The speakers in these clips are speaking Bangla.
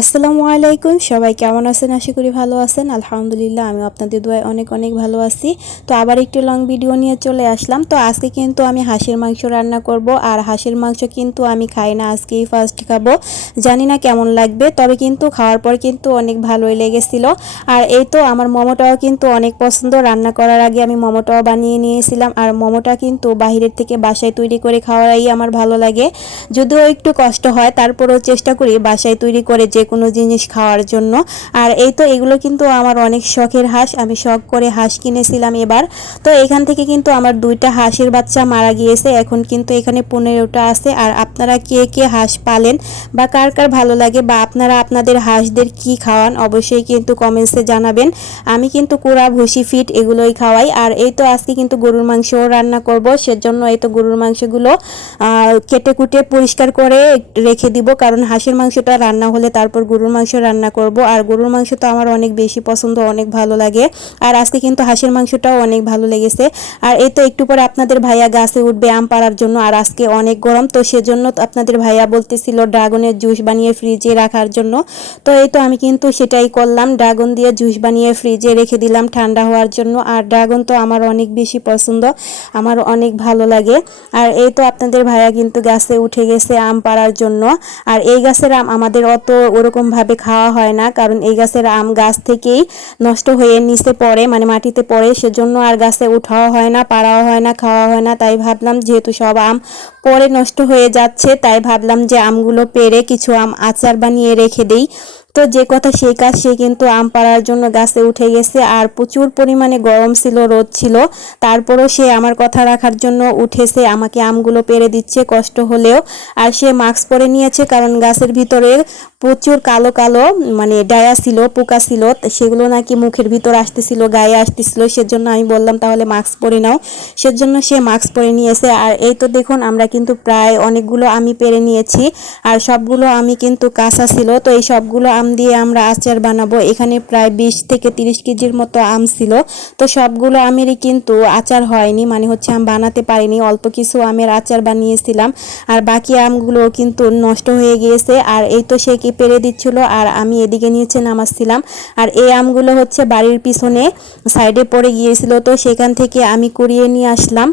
আসসালামু আলাইকুম। সবাই কেমন আছেন? আশা করি ভালো আছেন। আলহামদুলিল্লাহ আমি আপনাদের দোয়ায় অনেক অনেক ভালো আছি। তো আবার একটু লং ভিডিও নিয়ে চলে আসলাম। তো আজকে কিন্তু আমি হাঁসের মাংস রান্না করব। আর হাঁসের মাংস কিন্তু আমি খাই না, আজকেই ফার্স্ট খাব। জানি না কেমন লাগবে, তবে কিন্তু খাওয়ার পর কিন্তু অনেক ভালোই লেগেছিল। আর এই তো আমার মোমোটাও কিন্তু অনেক পছন্দ। রান্না করার আগে আমি মোমোটাও বানিয়ে নিয়েছিলাম। আর মোমোটা কিন্তু বাহিরের থেকে বাসায় তৈরি করে খাওয়াই আমার ভালো লাগে। যদিও একটু কষ্ট হয়, তারপরেও চেষ্টা করি বাসায় তৈরি করে যে কোনো জিনিস খাওয়ার জন্য। আর এই তো এগুলো কিন্তু আমার অনেক শখের হাঁস। আমি শখ করে হাঁস কিনেছিলাম এবার। তো এখান থেকে কিন্তু আমার দুইটা হাঁসের বাচ্চা মারা গিয়েছে। এখন কিন্তু এখানে পনেরোটা আছে। আর আপনারা কে কে হাঁস পালেন বা কার কার ভালো লাগে বা আপনারা আপনাদের হাঁসদের কি খাওয়ান, অবশ্যই কিন্তু কমেন্টসে জানাবেন। আমি কিন্তু কুড়া, ভুসি, ফিট এগুলোই খাওয়াই। আর এই তো আজকে কিন্তু গরুর মাংসও রান্না করব। সেজন্য এই তো গরুর মাংসগুলো কেটে কুটে পরিষ্কার করে রেখে দিব। কারণ হাঁসের মাংসটা রান্না হলে তারপর গরুর মাংস রান্না করব। আর গরুর মাংস তো আমার অনেক বেশি পছন্দ, অনেক ভালো লাগে। আর আজকে কিন্তু হাঁসের মাংসটাও অনেক ভালো লেগেছে। আর এই তো একটু পরে আপনাদের ভাইয়া গাছে উঠবে আম পাড়ার জন্য। আর আজকে অনেক গরম, তো সেজন্য আপনাদের ভাইয়া বলতেছিল ড্রাগনের জুস বানিয়ে ফ্রিজে রাখার জন্য। তো এই তো আমি কিন্তু সেটাই করলাম, ড্রাগন দিয়ে জুস বানিয়ে ফ্রিজে রেখে দিলাম ঠান্ডা হওয়ার জন্য। আর ড্রাগন তো আমার অনেক বেশি পছন্দ, আমার অনেক ভালো লাগে। আর এই তো আপনাদের ভাইয়া কিন্তু গাছে উঠে গেছে আম পাড়ার জন্য। আর এই গাছের আম আমাদের অত ওরকমভাবে খাওয়া হয় না, কারণ এই গাছের আম গাছ থেকেই নষ্ট হয়ে নিচে পড়ে মানে মাটিতে পড়ে, সেজন্য আর গাছে উঠাও হয় না, পাড়াও হয় না খাওয়া হয় না। তাই ভাবলাম যেহেতু সব আম পরে নষ্ট হয়ে যাচ্ছে, তাই ভাবলাম যে আমগুলো পেরে কিছু আম আচার বানিয়ে রেখে দিই। তো যে কথা সেই কাজ, সে কিন্তু আম পাড়ার জন্য গাছে উঠে গেছে। আর প্রচুর পরিমাণে গরম ছিল, রোদ ছিল। তারপরও সে আমার কথা রাখার জন্য উঠেছে, আমাকে আমগুলো পেরে দিচ্ছে, কষ্ট হলেও। আর সে মাস্ক পরে নিয়েছে, কারণ গাছের ভিতরে প্রচুর কালো কালো মানে ডায়া ছিল, পোকা ছিল, সেগুলো নাকি মুখের ভিতর আসতেছিল, গায়ে আসতেছিল। সেজন্য আমি বললাম, তাহলে মাস্ক পরে নাও। সেজন্য সে মাস্ক পরে নিয়েছে। আর এই তো দেখুন, আমরা কিন্তু প্রায় অনেকগুলো আমি পেরে নিয়েছি। আর সবগুলো আমি কিন্তু কাঁচা ছিল। তো এই সবগুলো আম দিয়ে আমরা আচার বানাবো। এখানে প্রায় বিশ থেকে তিরিশ কেজির মতো আম ছিল। তো সবগুলো আমেরই কিন্তু আচার হয়নি মানে হচ্ছে আম বানাতে পারিনি। অল্প কিছু আমের আচার বানিয়েছিলাম। আর বাকি আমগুলো কিন্তু নষ্ট হয়ে গিয়েছে। আর এই তো সে কি পেরে দিচ্ছিল, আর আমি এদিকে নিচে নামাচ্ছিলাম। আর এই আমগুলো হচ্ছে বাড়ির পিছনে সাইডে পড়ে গিয়েছিল। তো সেখান থেকে আমি কুড়িয়ে নিয়ে আসলাম।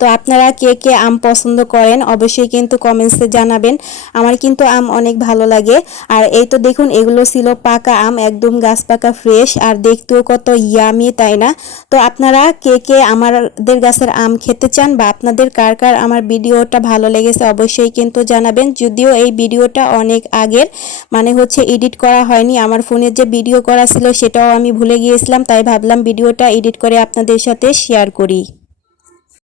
তো আপনারা কে কে আম পছন্দ করেন, অবশ্যই কিন্তু কমেন্টসে জানাবেন। আমার কিন্তু আম অনেক ভালো লাগে। আর এই তো দেখুন, এগুলো ছিল পাকা আম, একদম গাছ পাকা ফ্রেশ আর দেখতেও কত ইয়ামি তাই না? তো আপনারা কে কে আমাদের গাছের আম খেতে চান বা আপনাদের কার কার আমার ভিডিওটা ভালো লেগেছে, অবশ্যই কিন্তু জানাবেন। যদিও এই ভিডিওটা অনেক আগের মানে হচ্ছে এডিট করা হয়নি। আমার ফোনের যে ভিডিও করা ছিল, সেটাও আমি ভুলে গিয়েছিলাম, তাই ভাবলাম ভিডিওটা এডিট করে আপনাদের সাথে শেয়ার করি।